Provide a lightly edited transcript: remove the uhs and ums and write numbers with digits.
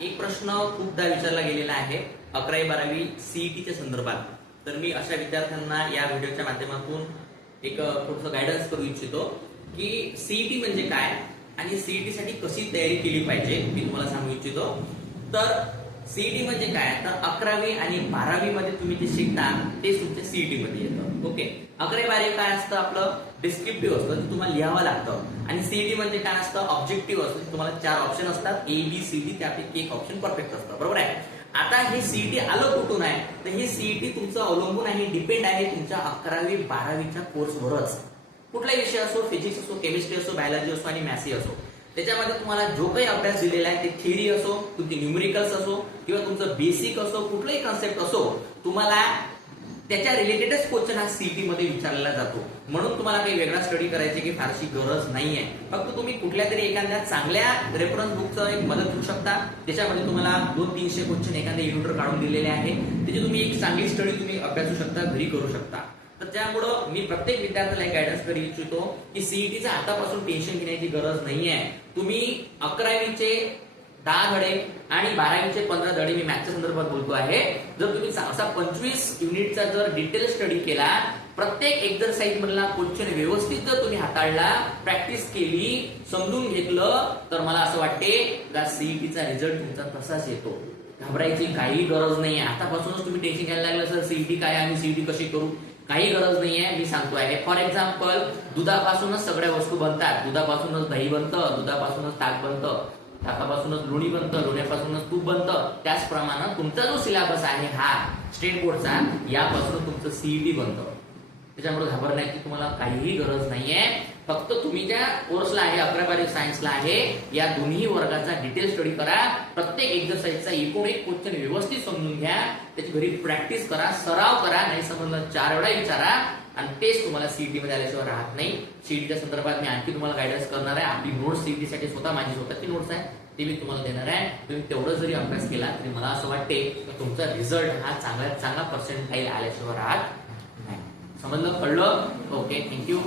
एक प्रश्न खूपदा विचारला गेलेला आहे 11वी-12वी सीईटीच्या संदर्भात. तर मी अशा विद्यार्थ्यांना या व्हिडिओच्या माध्यमातून एक थोडंसं गायडन्स करू इच्छितो की सीईटी म्हणजे काय आणि सीईटी साठी कशी तयारी केली पाहिजे मी तुम्हाला सांगू इच्छितो. तर सीईटी म्हणजे काय, तर 11वी आणि 12वी मध्ये तुम्ही जे शिकता ते तुमच्या सीईटी मध्ये येतं. ओके, 11वी-12वी काय असतं, आपलं डिस्क्रिप्टिव्ह असतं, ते तुम्हाला लिहावं लागतं. आणि सीईटी म्हणजे काय असतं, ऑब्जेक्टिव्ह असतं, तुम्हाला 4 ऑप्शन असतात, ए बी सी डी, त्यापैकी एक ऑप्शन परफेक्ट असतं. बरोबर आहे. आता हे सीईटी आलं कुठून आहे, तर हे सीईटी तुमचं अवलंबून आहे, डिपेंड आहे तुमच्या 11वी-12वीच्या कोर्सवरच. कुठलाही विषय असो, फिजिक्स असो, केमिस्ट्री असो, बायोलॉजी असो आणि मॅथ्स असो, त्याच्यामध्ये तुम्हाला जो काही अभ्यास दिलेला आहे ते थिअरी असो, तुमचे न्यूमेरिकल्स असो किंवा तुमचं बेसिक असो, कुठलाही कन्सेप्ट असो, तुम्हाला त्याच्या रिलेटेडच क्वेश्चन हा सीईटी मध्ये विचारला जातो. म्हणून तुम्हाला काही वेगळा स्टडी करायची की फारशी गरज नाहीये. फक्त तुम्ही कुठल्या तरी एखाद्या चांगल्या रेफरन्स बुकचं एक मदत घेऊ शकता, त्याच्यामध्ये तुम्हाला 200-300 क्वेश्चन एखाद्या युनिटवर काढून दिलेले आहे, त्याची तुम्ही एक चांगली स्टडी तुम्ही अभ्यासू शकता, घरी करू शकता. तर त्यामुळं मी प्रत्येक विद्यार्थ्याला एक गायडन्स करू इच्छितो की सीईटीचं आतापासून टेन्शन घेण्याची गरज नाहीये. तुम्ही 11वीचे 10 धडे आणि 12वीचे 15 धडे, मी मॅथ्सच्या संदर्भात बोलतो आहे, जर तुम्ही असा 25 युनिटचा जर डिटेल स्टडी केला, प्रत्येक एक्झरसाइज मधला क्वेश्चन व्यवस्थित जर तुम्ही हाताळला, प्रॅक्टिस केली, समजून घेतलं, तर मला असं वाटते का सीईटीचा रिझल्ट तुमचा तसाच येतो. घाबरायची काही गरज नाहीये. आतापासूनच तुम्ही टेन्शन घ्यायला लागलं, सर सीईटी काय, आम्ही सीईटी कशी करू, काही गरज नाहीये. मी सांगतो आहे, फॉर एक्झाम्पल, दुधापासूनच सगळ्या वस्तू बनतात. दुधापासूनच दही बनतं, दुधापासूनच ताक बनतं, ताकापासूनच लोणी बनतं, लोण्यापासूनच तूप बनतं. त्याचप्रमाणे तुमचा जो सिलेबस आहे हा स्टेट बोर्डचा, यापासून तुमचं सीईटी बनतं. त्याच्यामुळे घाबरण्याची तुम्हाला काहीही गरज नाहीये. फक्त तुम्ही ज्या कोर्सला आहे, 11वी-12वी सायन्सला आहे, या दोन्ही वर्गाचा डिटेल स्टडी करा, प्रत्येक एक्झरसाइजचा एकूण एक क्वेश्चन व्यवस्थित समजून घ्या, त्याची घरी प्रॅक्टिस करा, सराव करा, नाही समजलं 4 वेळा विचारा, आणि तेच तुम्हाला सीईटी मध्ये आल्याशिवाय राहत नाही. सीईटीच्या संदर्भात मी आणखी तुम्हाला गायडन्स करणार आहे. आपली नोट्स सीईटी साठी स्वतः माझी स्वतःची नोट्स आहे, ती मी तुम्हाला देणार आहे. तुम्ही तेवढं जरी अभ्यास केला तरी मला असं वाटते की तुमचा रिझल्ट हा चांगल्यात चांगला पर्सेंटाईल आल्याशिवाय राहत नाही. समजलं, कळलं? Okay, thank you.